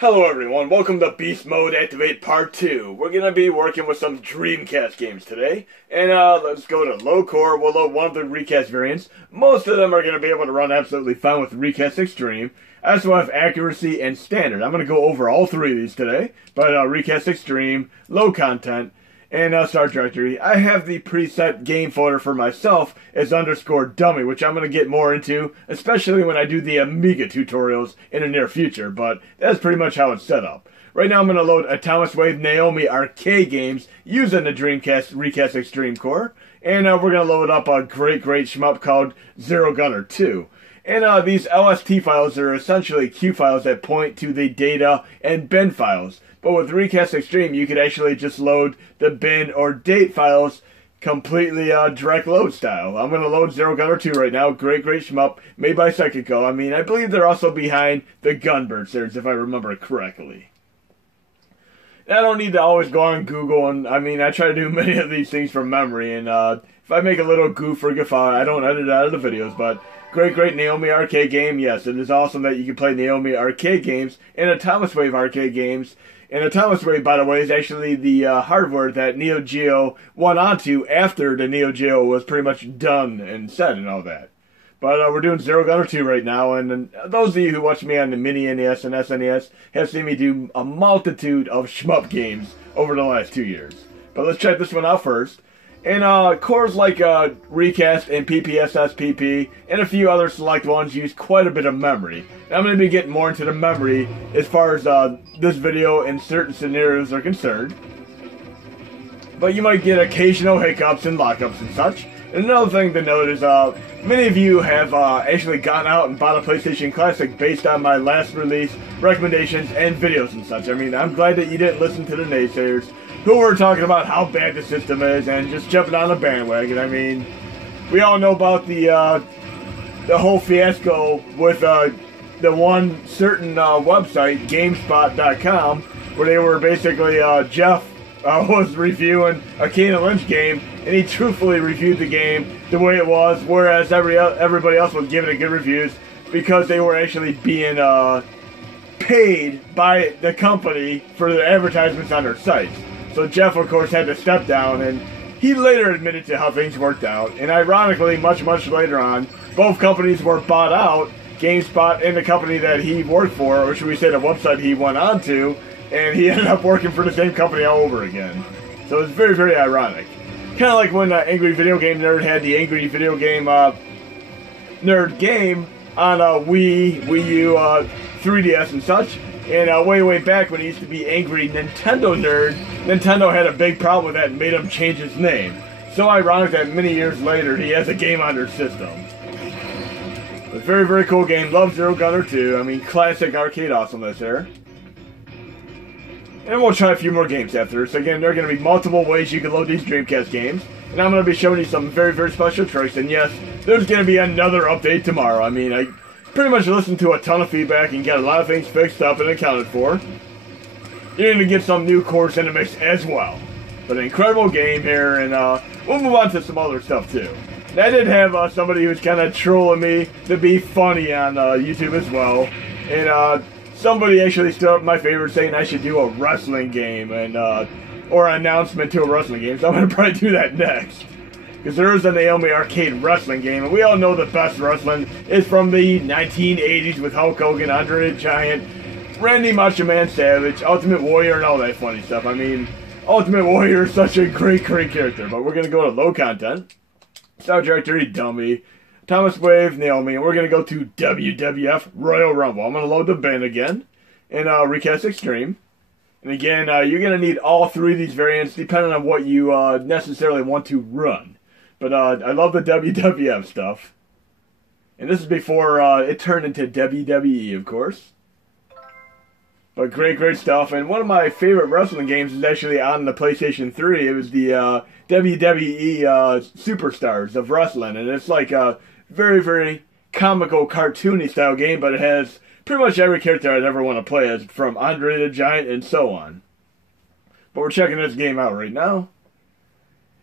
Hello everyone, welcome to Beast Mode Activate Part 2. We're going to be working with some Dreamcast games today. And let's go to low core, we'll load one of the recast variants. Most of them are going to be able to run absolutely fine with Recast Extreme. I also have Accuracy and Standard. I'm going to go over all three of these today. But Recast Extreme, Low Content, and Start Directory. I have the preset game folder for myself as _dummy, which I'm going to get more into, especially when I do the Amiga tutorials in the near future, but that's pretty much how it's set up. Right now I'm going to load Atomic Wave Naomi arcade games using the Dreamcast Recast Extreme core, and we're going to load up a great shmup called Zero Gunner 2. And these LST files are essentially Q files that point to the data and bin files. But with Recast Extreme, you could actually just load the bin or date files completely direct load style. I'm going to load Zero Gunner 2 right now. Great shmup, made by Psychico. I mean, I believe they're also behind the Gunbird series, if I remember correctly. And I don't need to always go on Google, and I mean, I try to do many of these things from memory, and if I make a little goof or gaffe, I don't edit out of the videos, but great Naomi arcade game. Yes, it is awesome that you can play Naomi arcade games and Atomic Wave arcade games. And Atomic Wave, by the way, is actually the hardware that Neo Geo went onto after the Neo Geo was pretty much done and said and all that. But we're doing Zero Gunner 2 right now, and those of you who watch me on the Mini NES and SNES have seen me do a multitude of shmup games over the last 2 years. But let's check this one out first. And cores like Recast and PPSSPP and a few other select ones use quite a bit of memory. And I'm going to be getting more into the memory as far as this video and certain scenarios are concerned. But you might get occasional hiccups and lockups and such. And another thing to note is many of you have actually gone out and bought a PlayStation Classic based on my last release recommendations and videos and such. I mean, I'm glad that you didn't listen to the naysayers who were talking about how bad the system is and just jumping on the bandwagon. I mean, we all know about the whole fiasco with the one certain website, GameSpot.com, where they were basically, Jeff was reviewing a Kane Lynch game, and he truthfully reviewed the game the way it was, whereas everybody else was giving it good reviews because they were actually being paid by the company for their advertisements on their sites. So Jeff, of course, had to step down, and he later admitted to how things worked out. And ironically, much later on, both companies were bought out, GameSpot and the company that he worked for, or should we say the website he went on to, and he ended up working for the same company all over again. So it's very ironic. Kind of like when Angry Video Game Nerd had the Angry Video Game Nerd game on Wii U, 3DS and such. And way back when he used to be Angry Nintendo Nerd, Nintendo had a big problem with that and made him change his name. So ironic that many years later he has a game on their system. But very cool game. Love Zero Gunner 2. I mean, classic arcade awesomeness there. And we'll try a few more games after. So again, there are going to be multiple ways you can load these Dreamcast games. And I'm going to be showing you some very special tricks. And yes, there's going to be another update tomorrow. I mean, I pretty much listened to a ton of feedback and got a lot of things fixed up and accounted for. You're going to get some new cores in the mix as well. But an incredible game here, and we'll move on to some other stuff too. And I did have somebody who was kind of trolling me to be funny on YouTube as well. And somebody actually stood up my favor saying I should do a wrestling game and or an announcement to a wrestling game. So I'm going to probably do that next. Because there is a Naomi arcade wrestling game, and we all know the best wrestling is from the 1980s with Hulk Hogan, Andre the Giant, Randy Macho Man Savage, Ultimate Warrior, and all that funny stuff. I mean, Ultimate Warrior is such a great character. But we're going to go to low content, Start Directory Dummy, Atomic Wave Naomi, and we're going to go to WWF Royal Rumble. I'm going to load the bin again in Recast Extreme. And again, you're going to need all three of these variants depending on what you necessarily want to run. But I love the WWF stuff. And this is before it turned into WWE, of course. But great stuff. And one of my favorite wrestling games is actually on the PlayStation 3. It was the WWE Superstars of Wrestling. And it's like a very comical, cartoony style game, but it has pretty much every character I'd ever want to play as, from Andre the Giant and so on. But we're checking this game out right now.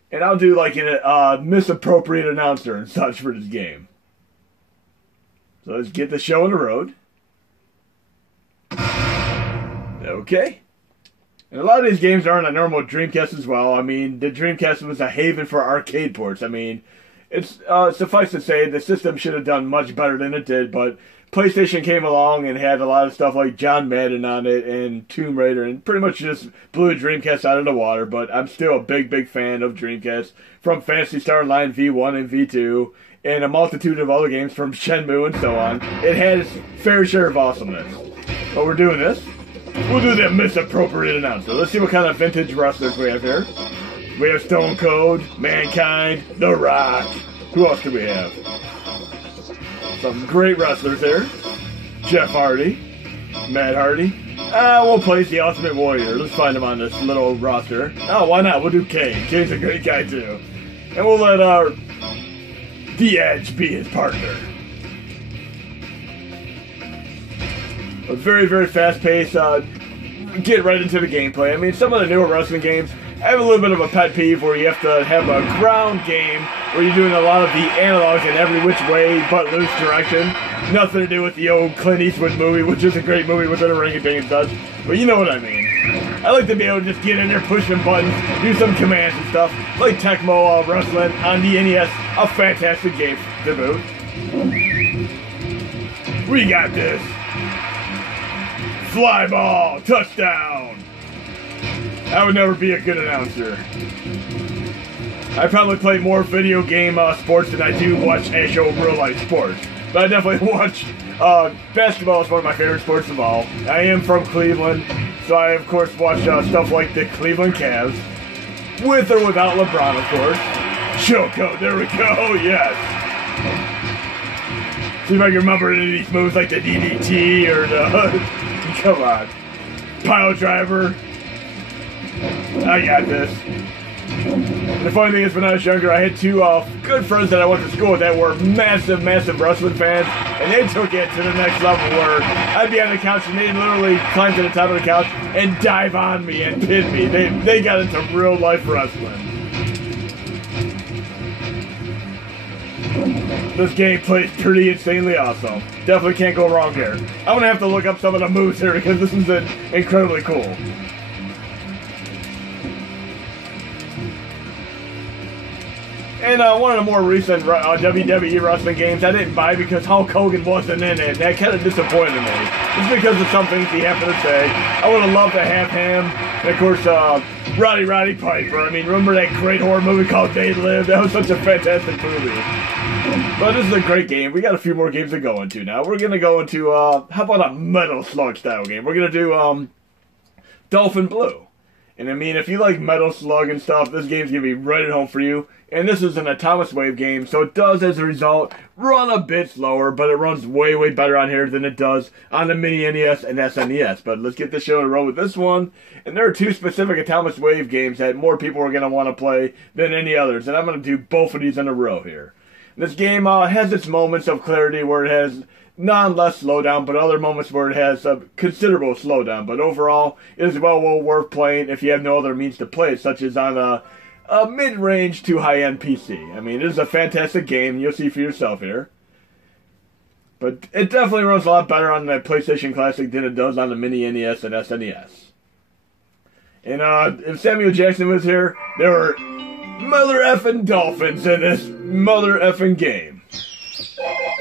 And I'll do like a misappropriate announcer and such for this game. So let's get the show on the road. Okay. And a lot of these games are on a normal Dreamcast as well. I mean, the Dreamcast was a haven for arcade ports. I mean, it's suffice to say the system should have done much better than it did, but PlayStation came along and had a lot of stuff like John Madden on it and Tomb Raider and pretty much just blew Dreamcast out of the water, but I'm still a big fan of Dreamcast, from Phantasy Star Online V1 and V2 and a multitude of other games from Shenmue and so on. It had its fair share of awesomeness. But we're doing this. We'll do the misappropriate announcer. Let's see what kind of vintage wrestlers we have here. We have Stone Cold, Mankind, The Rock. Who else do we have? Some great wrestlers here. Jeff Hardy, Matt Hardy. We'll place the Ultimate Warrior. Let's find him on this little roster. Oh, why not? We'll do Kane. Kane's a great guy too. And we'll let The Edge be his partner. A very fast pace. Get right into the gameplay. I mean, some of the newer wrestling games, I have a little bit of a pet peeve where you have to have a ground game where you're doing a lot of the analogs in every which way but loose direction. Nothing to do with the old Clint Eastwood movie, which is a great movie with an orangutan and such. But you know what I mean. I like to be able to just get in there, push some buttons, do some commands and stuff, like Tecmo Wrestling on the NES. A fantastic game to boot. We got this. Fly ball, touchdown. I would never be a good announcer. I probably play more video game sports than I do watch actual real-life sports. But I definitely watch basketball is one of my favorite sports of all. I am from Cleveland, so I, of course, watch stuff like the Cleveland Cavs. With or without LeBron, of course. Choco, there we go, yes. See if I can remember any of these moves like the DDT or the... Come on. Pile driver. I got this. The funny thing is, when I was younger, I had two good friends that I went to school with that were massive wrestling fans, and they took it to the next level where I'd be on the couch and they'd literally climb to the top of the couch and dive on me and pin me. They got into real life wrestling. This game plays pretty insanely awesome. Definitely can't go wrong here. I'm gonna have to look up some of the moves here because this is incredibly cool. And one of the more recent WWE wrestling games I didn't buy because Hulk Hogan wasn't in it. That kind of disappointed me. Just because of some things he happened to say. I would have loved to have him. And of course, Roddy Piper. I mean, remember that great horror movie called They Live? That was such a fantastic movie. But this is a great game. We got a few more games to go into now. We're going to go into, how about a Metal Slug style game? We're going to do Dolphin Blue. And I mean, if you like Metal Slug and stuff, this game's going to be right at home for you. And this is an Atomic Wave game, so it does, as a result, run a bit slower, but it runs way better on here than it does on the Mini NES and SNES. But let's get the show to roll with this one. And there are two specific Atomic Wave games that more people are going to want to play than any others. And I'm going to do both of these in a row here. This game has its moments of clarity where it has less slowdown, but other moments where it has a considerable slowdown. But overall, it is well worth playing if you have no other means to play it, such as on a mid-range to high-end PC. I mean, it is a fantastic game. You'll see for yourself here. But it definitely runs a lot better on the PlayStation Classic than it does on the Mini NES and SNES. And if Samuel Jackson was here, there were mother effing dolphins in this mother effing game.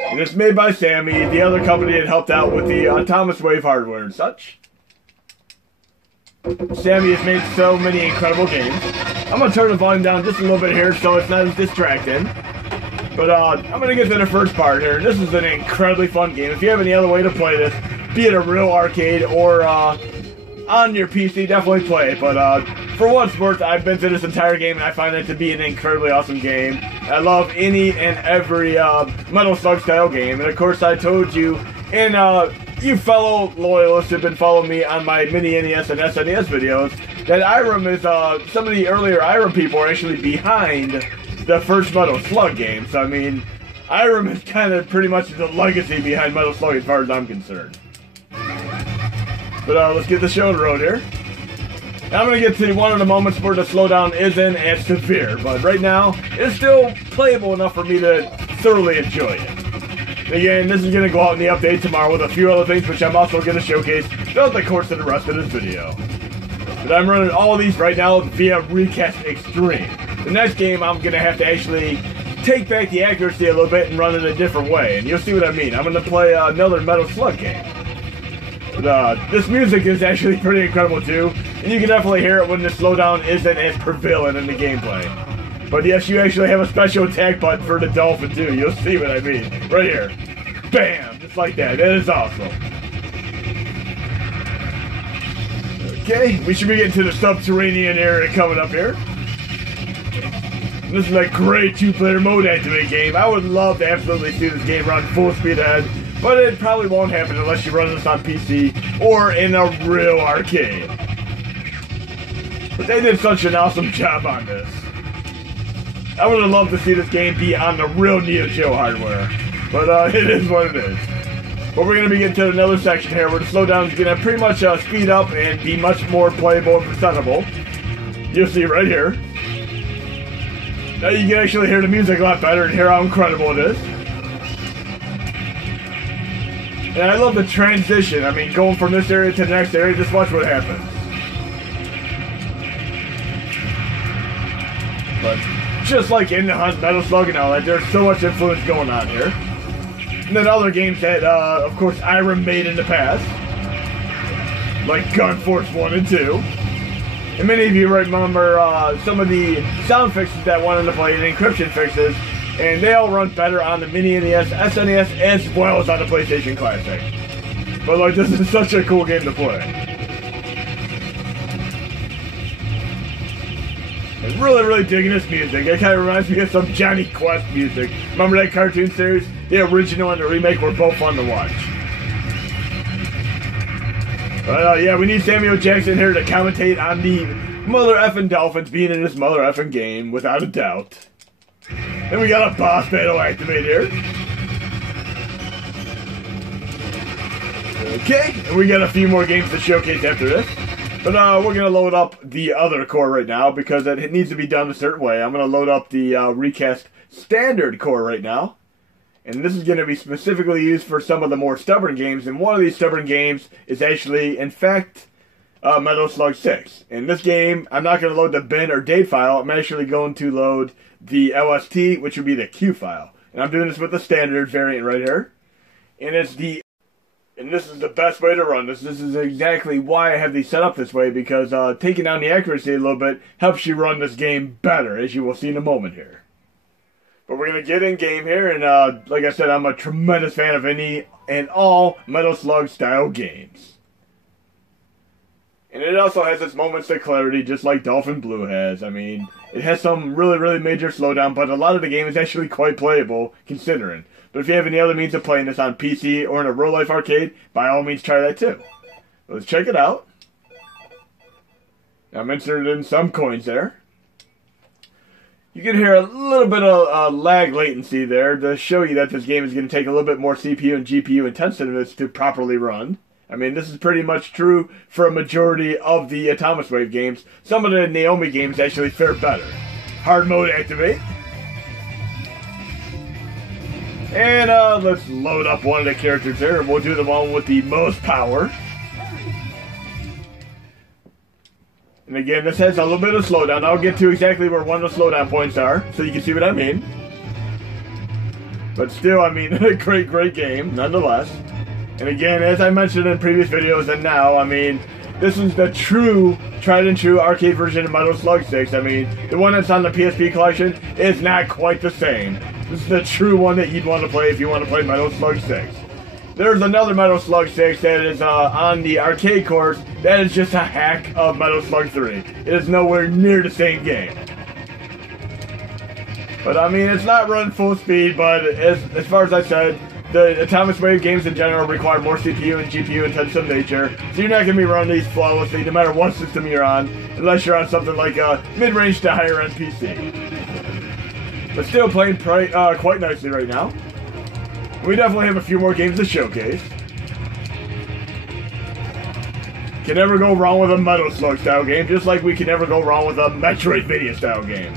And it's made by Sammy, the other company that helped out with the Atomic Wave hardware and such. Sammy has made so many incredible games. I'm going to turn the volume down just a little bit here so it's not as distracting. But I'm going to get to the first part here. This is an incredibly fun game. If you have any other way to play this, be it a real arcade or on your PC, definitely play it. But for what it's worth, I've been through this entire game and I find it to be an incredibly awesome game. I love any and every Metal Slug style game. And of course, I told you, and you fellow loyalists have been following me on my Mini NES and SNES videos, that Irem is, some of the earlier Irem people are actually behind the first Metal Slug game. So, I mean, Irem is kind of pretty much the legacy behind Metal Slug as far as I'm concerned. But let's get the show on the road here. Now I'm going to get to one of the moments where the slowdown isn't as severe, but right now, it's still playable enough for me to thoroughly enjoy it. Again, this is going to go out in the update tomorrow with a few other things, which I'm also going to showcase throughout the course of the rest of this video. But I'm running all of these right now via Recast Extreme. The next game I'm going to have to actually take back the accuracy a little bit and run it a different way, and you'll see what I mean. I'm going to play another Metal Slug game. But, this music is actually pretty incredible too, and you can definitely hear it when the slowdown isn't as prevalent in the gameplay. But yes, you actually have a special attack button for the Dolphin too. You'll see what I mean. Right here. Bam! Just like that. That is awesome. Okay, we should be getting to the subterranean area coming up here. This is a great 2-player mode activate game. I would love to absolutely see this game run full speed ahead, but it probably won't happen unless you run this on PC or in a real arcade. But they did such an awesome job on this. I would have loved to see this game be on the real Neo Geo hardware, but it is what it is. But we're going to be getting to another section here where the slowdown is going to pretty much speed up and be much more playable and presentable. You'll see right here. Now you can actually hear the music a lot better and hear how incredible it is. And I love the transition. I mean, going from this area to the next area, just watch what happens. But just like in the Hunt, Metal Slug and all that, there's so much influence going on here. And then other games that, of course, Irem made in the past. Like Gun Force 1 and 2. And many of you remember some of the sound fixes that wanted to play, the encryption fixes. And they all run better on the Mini NES, SNES, as well as on the PlayStation Classic. But like, this is such a cool game to play. I'm really digging this music. It kind of reminds me of some Johnny Quest music. Remember that cartoon series? The original and the remake were both fun to watch. But yeah, we need Samuel Jackson here to commentate on the mother effing Dolphins being in this mother effing game, without a doubt. And we got a boss battle activate here. Okay, and we got a few more games to showcase after this. But we're going to load up the other core right now because it needs to be done a certain way. I'm going to load up the Recast Standard core right now. And this is going to be specifically used for some of the more stubborn games. And one of these stubborn games is actually, in fact, Metal Slug 6. In this game, I'm not going to load the bin or date file. I'm actually going to load the LST, which would be the Q file. And I'm doing this with the standard variant right here. And this is the best way to run this. This is exactly why I have these set up this way, because taking down the accuracy a little bit helps you run this game better, as you will see in a moment here. But we're going to get in game here, and like I said, I'm a tremendous fan of any and all Metal Slug style games. And it also has its moments of clarity, just like Dolphin Blue has. I mean, it has some really major slowdown, but a lot of the game is actually quite playable, considering. But if you have any other means of playing this on PC or in a real-life arcade, by all means try that too. Let's check it out. I'm inserted in some coins there. You can hear a little bit of lag latency there to show you that this game is going to take a little bit more CPU and GPU intensiveness to properly run. I mean, this is pretty much true for a majority of the Atomic Wave games. Some of the Naomi games actually fare better. Hard mode activate. And let's load up one of the characters there, and we'll do the one with the most power. And again, this has a little bit of slowdown. I'll get to exactly where one of the slowdown points are, so you can see what I mean. But still, I mean, a great game, nonetheless. And again, as I mentioned in previous videos and now, I mean, this is the true, tried and true arcade version of Metal Slug 6. I mean, the one that's on the PSP collection is not quite the same. This is the true one that you'd want to play if you want to play Metal Slug 6. There's another Metal Slug 6 that is on the arcade course that is just a hack of Metal Slug 3. It is nowhere near the same game. But I mean, it's not running full speed, but as far as I said, the Atomic Wave games in general require more CPU and GPU intensive nature, so you're not going to be running these flawlessly no matter what system you're on, unless you're on something like a mid-range to higher-end PC. But still playing quite nicely right now. We definitely have a few more games to showcase. Can never go wrong with a Metal Slug style game, just like we can never go wrong with a Metroidvania style game.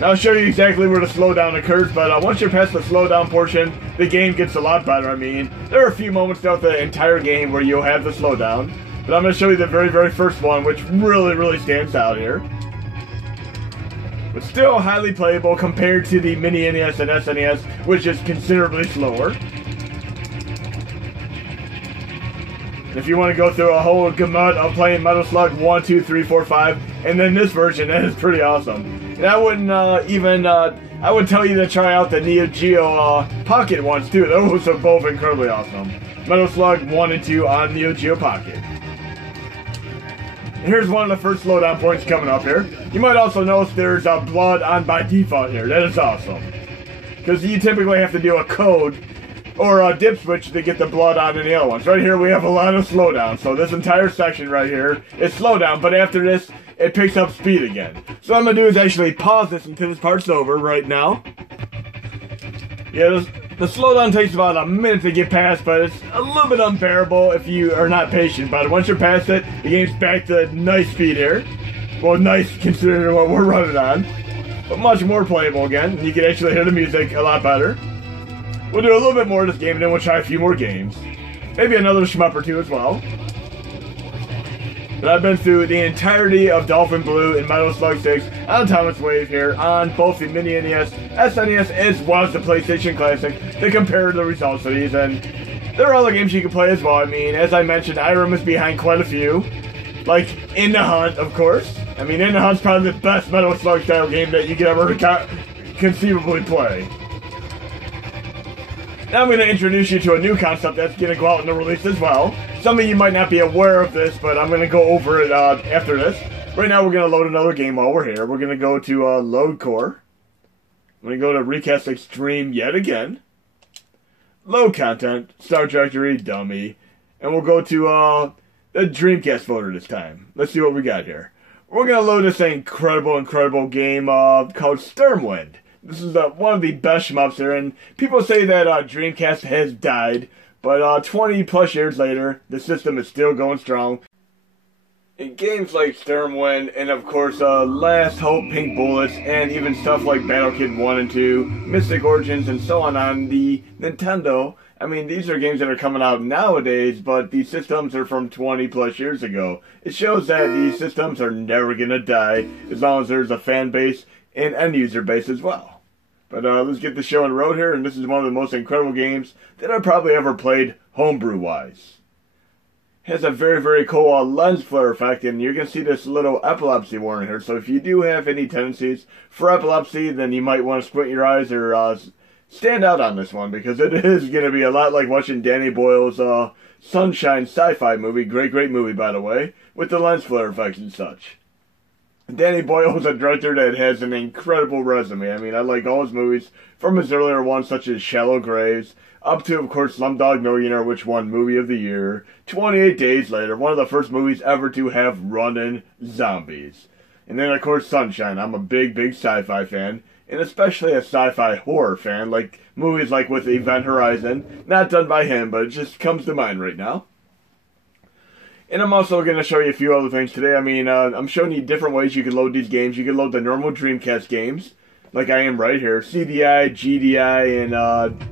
Now I'll show you exactly where the slowdown occurs, but once you're past the slowdown portion, the game gets a lot better. I mean, there are a few moments throughout the entire game where you'll have the slowdown, but I'm going to show you the very, very first one, which really, really stands out here. But still highly playable compared to the Mini NES and SNES, which is considerably slower. If you want to go through a whole gamut of playing Metal Slug 1, 2, 3, 4, 5, and then this version, that is pretty awesome. And I wouldn't I would tell you to try out the Neo Geo Pocket ones too. Those are both incredibly awesome. Metal Slug 1 and 2 on Neo Geo Pocket. And here's one of the first slowdown points coming up here. You might also notice there's blood on by default here. That is awesome. Because you typically have to do a code or a dip switch to get the blood on in the other ones. Right here we have a lot of slowdown. So this entire section right here is slowdown, but after this, it picks up speed again. So what I'm going to do is actually pause this until this part's over right now. Yeah, the slowdown takes about a minute to get past, but it's a little bit unbearable if you are not patient. But once you're past it, the game's back to nice speed here. Well, nice considering what we're running on. But much more playable again. You can actually hear the music a lot better. We'll do a little bit more of this game, and then we'll try a few more games. Maybe another shmup or two as well. But I've been through the entirety of Dolphin Blue and Metal Slug 6 on Thomas Wave here on both the Mini NES, SNES, as well as the PlayStation Classic to compare the results of these. And there are other games you can play as well. I mean, as I mentioned, Irem is behind quite a few. Like In the Hunt, of course. I mean, In the Hunt's probably the best Metal Slug style game that you could ever conceivably play. Now I'm going to introduce you to a new concept that's going to go out in the release as well. Some of you might not be aware of this, but I'm going to go over it after this. Right now we're going to load another game while we're here. We're going to go to Load Core. I'm going to go to Recast Extreme yet again. Load Content, Start Directory, Dummy. And we'll go to the Dreamcast folder this time. Let's see what we got here. We're going to load this incredible game called Sturmwind. This is one of the best shmups there, and people say that Dreamcast has died, but 20 plus years later, the system is still going strong. In games like Sturmwind, and of course Last Hope, Pink Bullets, and even stuff like Battle Kid 1 and 2, Mystic Origins, and so on the Nintendo, I mean, these are games that are coming out nowadays, but these systems are from 20 plus years ago. It shows that these systems are never going to die, as long as there's a fan base and end user base as well. But let's get the show on the road here, and this is one of the most incredible games that I've probably ever played homebrew-wise. It has a very, very cool lens flare effect, and you're going to see this little epilepsy warning here. So if you do have any tendencies for epilepsy, then you might want to squint your eyes or stand out on this one, because it is going to be a lot like watching Danny Boyle's Sunshine sci-fi movie. Great movie, by the way, with the lens flare effects and such. Danny Boyle is a director that has an incredible resume. I mean, I like all his movies, from his earlier ones such as Shallow Graves, up to, of course, Slumdog Millionaire, which won Movie of the Year, 28 Days Later, one of the first movies ever to have running zombies. And then, of course, Sunshine. I'm a big sci-fi fan, and especially a sci-fi horror fan, like movies like with Event Horizon, not done by him, but it just comes to mind right now. And I'm also going to show you a few other things today. I mean, I'm showing you different ways you can load these games. You can load the normal Dreamcast games, like I am right here, CDI, GDI, and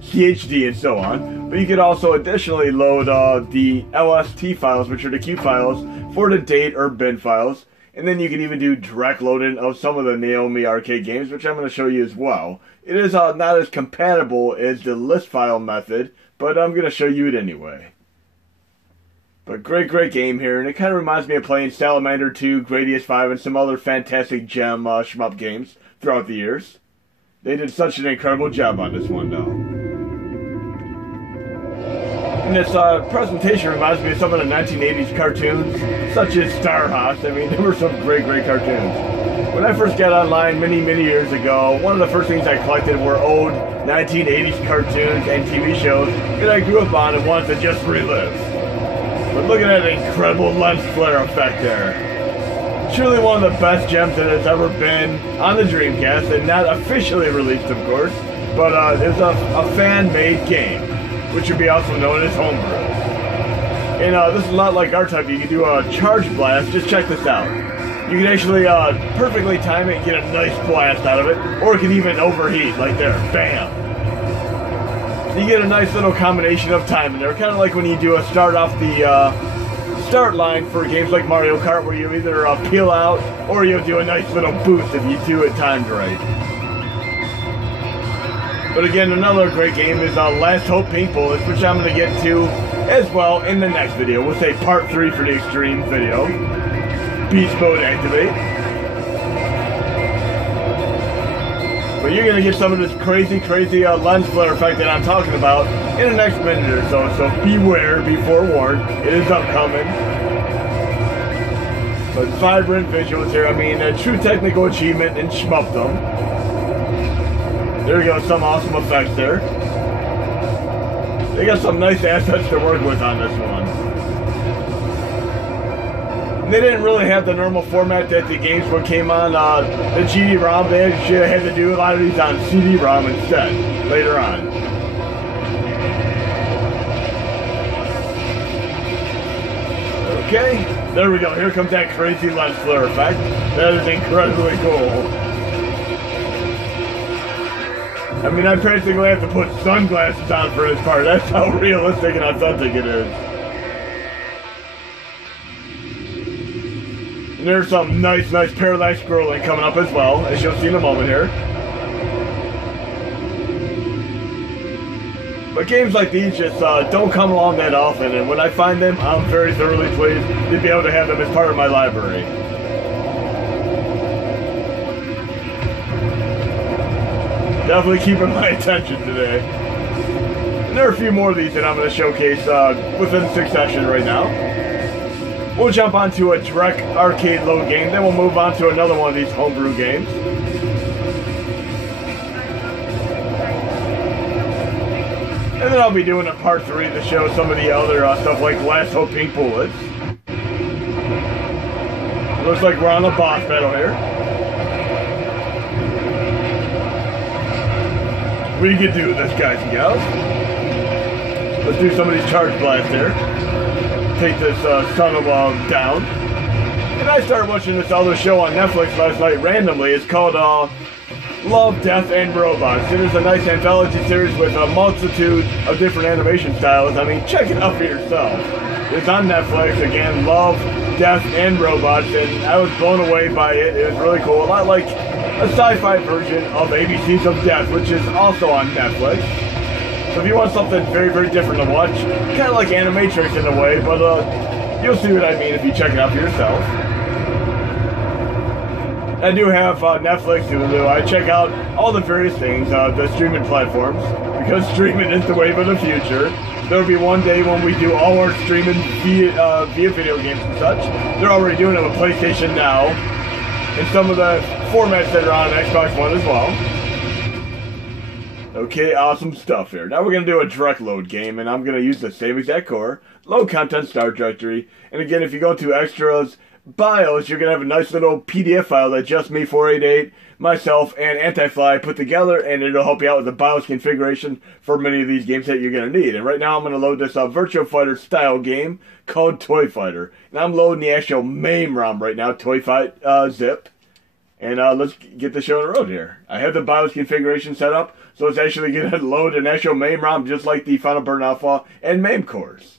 CHD, and so on. But you can also additionally load the LST files, which are the Q files, for the date or bin files. And then you can even do direct loading of some of the Naomi arcade games, which I'm going to show you as well. It is not as compatible as the list file method, but I'm going to show you it anyway. But great game here, and it kind of reminds me of playing Salamander 2, Gradius 5, and some other fantastic gem shmup games throughout the years. They did such an incredible job on this one, though. And this presentation reminds me of some of the 1980s cartoons, such as Star House. I mean, there were some great cartoons. When I first got online many years ago, one of the first things I collected were old 1980s cartoons and TV shows that I grew up on and wanted to just relive. But look at that incredible lens flare effect there. Truly one of the best gems that has ever been on the Dreamcast, and not officially released, of course, but it was a fan-made game, which would be also known as homebrew. And this is a lot like R-Type. You can do a charge blast. Just check this out. You can actually perfectly time it and get a nice blast out of it, or it can even overheat, like there. Bam! you get a nice little combination of time in there, kind of like when you do a start off the start line for games like Mario Kart, where you either peel out or you'll do a nice little boost if you do it timed right. But again, another great game is Last Hope Pink Bullets, which I'm going to get to as well in the next video. We'll say part 3 for the Extreme video. Beast Mode activate. But you're going to get some of this crazy lens flare effect that I'm talking about in the next minute or so. So beware, be forewarned. It is upcoming. But vibrant visuals here. I mean, a true technical achievement in shmuppdom. There we go, some awesome effects there. They got some nice assets to work with on this one. They didn't really have the normal format that the games when came on the GD-ROM. They actually had to do a lot of these on CD-ROM instead, later on. Okay, there we go. Here comes that crazy lens flare effect. That is incredibly cool. I mean, I practically have to put sunglasses on for this part. That's how realistic and authentic it is. And there's some nice parallax scrolling coming up as well, as you'll see in a moment here. But games like these just don't come along that often, and when I find them, I'm very thoroughly pleased to be able to have them as part of my library. Definitely keeping my attention today. And there are a few more of these that I'm going to showcase within succession right now. We'll jump onto a direct arcade load game, then we'll move on to another one of these homebrew games. And then I'll be doing a part 3 to show some of the other stuff like Last Hope Pink Bullets. Looks like we're on a boss battle here. We can do this, guys and gals. Let's do some of these charge blasts here. Take this son of a down. And I started watching this other show on Netflix last night randomly. It's called Love, Death, and Robots. It is a nice anthology series with a multitude of different animation styles. I mean, check it out for yourself. It's on Netflix. Again, Love, Death, and Robots. And I was blown away by it. It was really cool. A lot like a sci-fi version of ABCs of Death, which is also on Netflix. So if you want something very different to watch, kind of like Animatrix in a way, but you'll see what I mean if you check it out for yourself. I do have Netflix, Hulu. I check out all the various things, the streaming platforms, because streaming is the wave of the future. There'll be one day when we do all our streaming via video games and such. They're already doing it with PlayStation Now, and some of the formats that are on Xbox One as well. Okay, awesome stuff here. Now we're going to do a direct load game, and I'm going to use the same exact core, load content start directory, and again, if you go to Xtras, BIOS, you're going to have a nice little PDF file that just me, 488, myself, and AntiFly put together, and it'll help you out with the BIOS configuration for many of these games that you're going to need. And right now I'm going to load this Virtua Fighter style game called Toy Fighter. And I'm loading the actual MAME ROM right now, Toy Fight zip. And let's get the show on the road here. I have the BIOS configuration set up, so it's actually going to load an actual MAME ROM just like the Final Burn Alpha and MAME cores.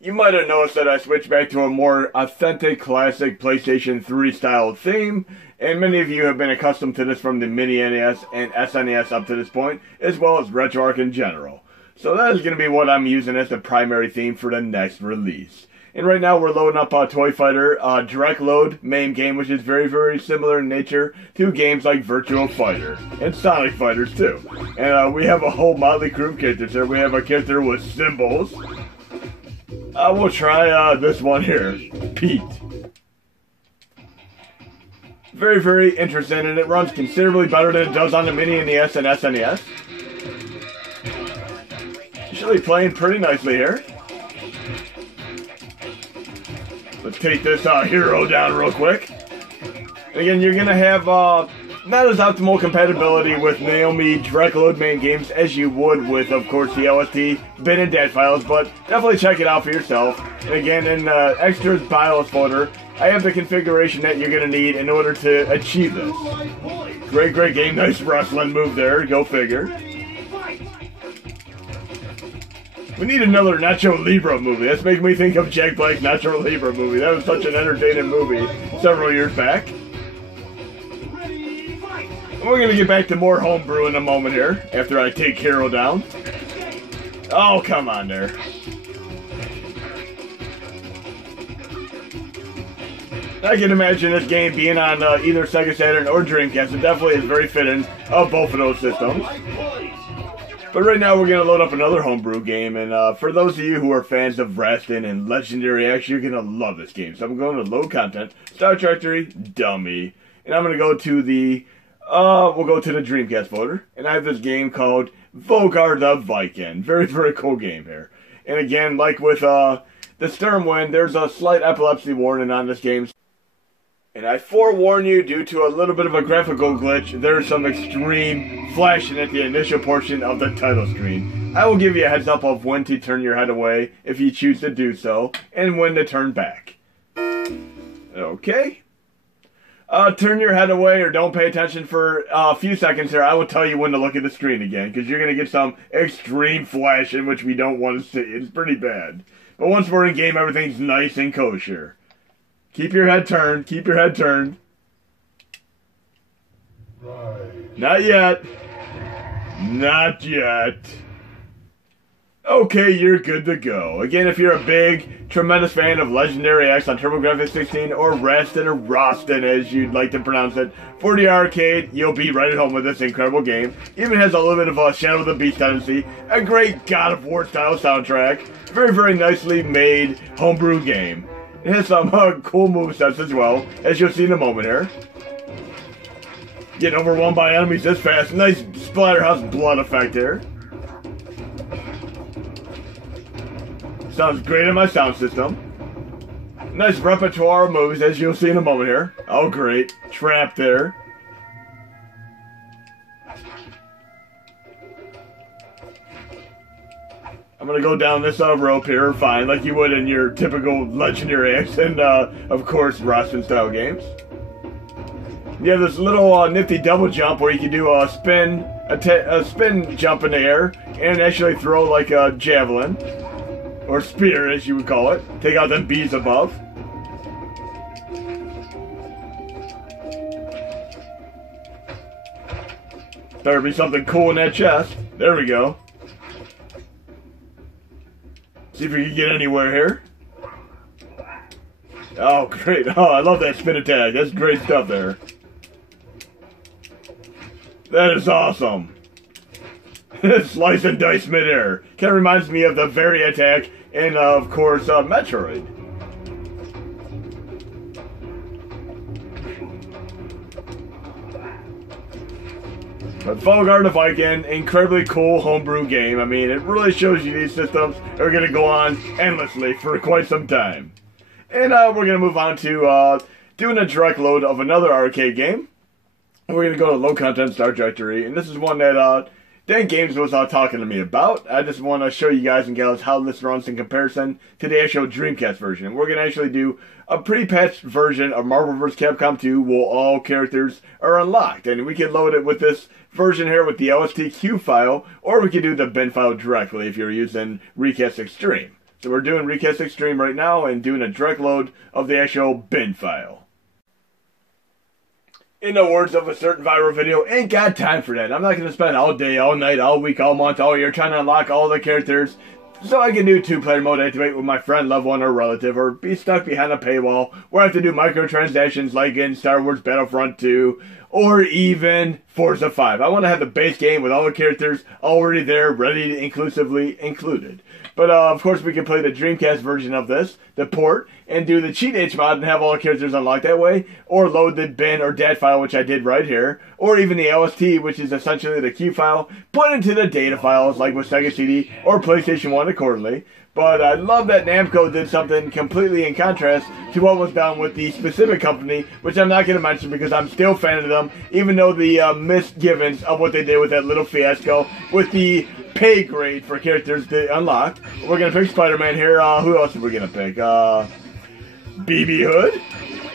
You might have noticed that I switched back to a more authentic, classic PlayStation 3 style theme, and many of you have been accustomed to this from the Mini NES and SNES up to this point, as well as RetroArch in general. So that is going to be what I'm using as the primary theme for the next release. And right now we're loading up Toy Fighter direct load MAME game, which is very similar in nature to games like Virtua Fighter and Sonic Fighters too. And we have a whole motley crew of characters here. We have a character with cymbals. We'll try this one here, Pete. Very interesting, and it runs considerably better than it does on the Mini NES and SNES. Actually playing pretty nicely here. Let's take this hero down real quick. Again, you're going to have not as optimal compatibility with Naomi direct load MAME games as you would with, of course, the LST bin and DAT files, but definitely check it out for yourself. And again, in Xtras BIOS folder, I have the configuration that you're going to need in order to achieve this. Great game. Nice wrestling move there. Go figure. We need another Nacho Libre movie. That's making me think of Jack Black's Nacho Libre movie. That was such an entertaining movie several years back. And we're going to get back to more homebrew in a moment here, after I take Hero down. Oh, come on there. I can imagine this game being on either Sega Saturn or Dreamcast. It definitely is very fitting of both of those systems. But right now we're going to load up another homebrew game, and for those of you who are fans of wrestling and legendary action, you're going to love this game. So I'm going to load content, start directory, dummy, and I'm going to go to the, we'll go to the Dreamcast folder, and I have this game called Volgarr the Viking. Very, very cool game here. And again, like with the Sturmwind, there's a slight epilepsy warning on this game. And I forewarn you, due to a little bit of a graphical glitch, there's some extreme flashing at the initial portion of the title screen. I will give you a heads up of when to turn your head away, if you choose to do so, and when to turn back. Okay. Turn your head away or don't pay attention for a few seconds here. I will tell you when to look at the screen again, because you're going to get some extreme flashing, which we don't want to see. It's pretty bad. But once we're in game, everything's nice and kosher. Keep your head turned. Keep your head turned. Right. Not yet. Not yet. Okay, you're good to go. Again, if you're a big, tremendous fan of Legendary X on TurboGrafx 16, or Raston, or Roston, as you'd like to pronounce it, for the arcade, you'll be right at home with this incredible game. Even has a little bit of a Shadow of the Beast tendency, a great God of War style soundtrack, very, very nicely made homebrew game. It has some cool movesets as well, as you'll see in a moment here. Getting overwhelmed by enemies this fast. Nice Splatterhouse blood effect here. Sounds great on my sound system. Nice repertoire of moves, as you'll see in a moment here. Oh, great. Trap there. I'm going to go down this rope here, fine, like you would in your typical Legendary X and, of course, Roston style games. You have this little nifty double jump where you can do a spin jump in the air and actually throw like a javelin, or spear as you would call it. Take out them bees above. Better be something cool in that chest. There we go. See if we can get anywhere here. Oh, great. Oh, I love that spin attack. That's great stuff there. That is awesome. Slice and dice midair. Kind of reminds me of the Very attack in, of course, Metroid. But Volgarr the Viking, incredibly cool homebrew game. I mean, it really shows you these systems are going to go on endlessly for quite some time. And we're going to move on to doing a direct load of another arcade game. We're going to go to low content start directory. And this is one that Dan Games was talking to me about. I just want to show you guys and gals how this runs in comparison to the actual Dreamcast version. We're going to actually do a pre-patched version of Marvel vs. Capcom 2 where all characters are unlocked. And we can load it with this version here with the LSTQ file, or we can do the bin file directly if you're using Recast Extreme. So we're doing Recast Extreme right now and doing a direct load of the actual bin file. In the words of a certain viral video, ain't got time for that. I'm not going to spend all day, all night, all week, all month, all year trying to unlock all the characters so I can do two-player mode activate with my friend, loved one, or relative, or be stuck behind a paywall where I have to do microtransactions like in Star Wars Battlefront 2 or even Forza 5. I want to have the base game with all the characters already there, ready, inclusively included. But, of course, we can play the Dreamcast version of this, the port, and do the Cheat HMod and have all the characters unlocked that way, or load the bin or DAT file, which I did right here, or even the LST, which is essentially the Q file, put into the data files, like with Sega CD or PlayStation 1 accordingly. But I love that Namco did something completely in contrast to what was done with the specific company, which I'm not going to mention because I'm still a fan of them, even though the misgivings of what they did with that little fiasco with the pay grade for characters to unlock. We're going to pick Spider-Man here. Who else are we going to pick? BB Hood.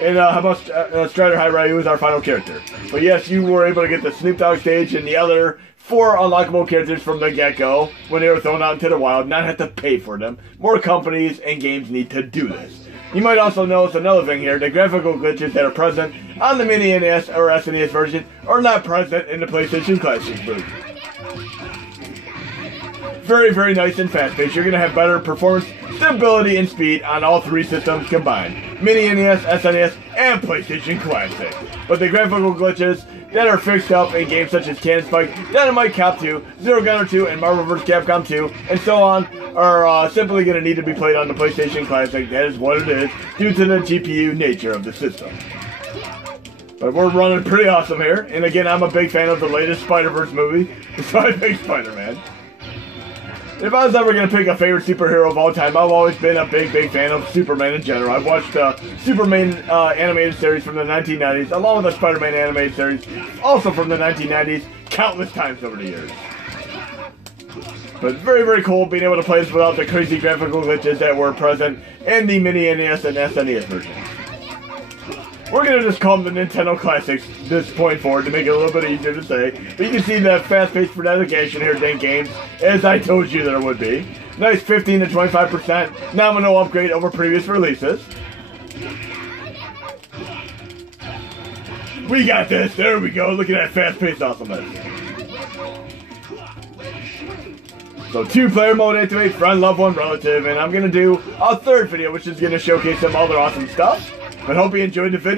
And how about Strider High Ryu as our final character. But yes, you were able to get the Snoop Dogg stage and the other 4 unlockable characters from the get-go when they were thrown out into the wild, not have to pay for them. More companies and games need to do this. You might also notice another thing here, the graphical glitches that are present on the Mini NES or SNES version are not present in the PlayStation Classic version. Very, very nice and fast-paced. You're going to have better performance, stability, and speed on all 3 systems combined. Mini NES, SNES, and PlayStation Classic. But the graphical glitches that are fixed up in games such as Cannon Spike, Dynamite Cop 2, Zero Gunner 2, and Marvel vs. Capcom 2, and so on, are simply going to need to be played on the PlayStation Classic. That is what it is, due to the GPU nature of the system. But we're running pretty awesome here, and again, I'm a big fan of the latest Spider-Verse movie, so I picked Spider-Man. If I was ever going to pick a favorite superhero of all time, I've always been a big fan of Superman in general. I've watched the Superman animated series from the 1990s, along with the Spider-Man animated series, also from the 1990s, countless times over the years. But very, very cool being able to play this without the crazy graphical glitches that were present in the Mini NES and SNES versions. We're going to just call them the Nintendo Classics this point forward to make it a little bit easier to say. But you can see that fast-paced dedication here in games, as I told you there would be. Nice 15 to 25% nominal upgrade over previous releases. We got this. There we go. Look at that fast-paced awesomeness. So 2-player mode activate, friend, loved one, relative. And I'm going to do a 3rd video, which is going to showcase some other awesome stuff. But hope you enjoyed the video.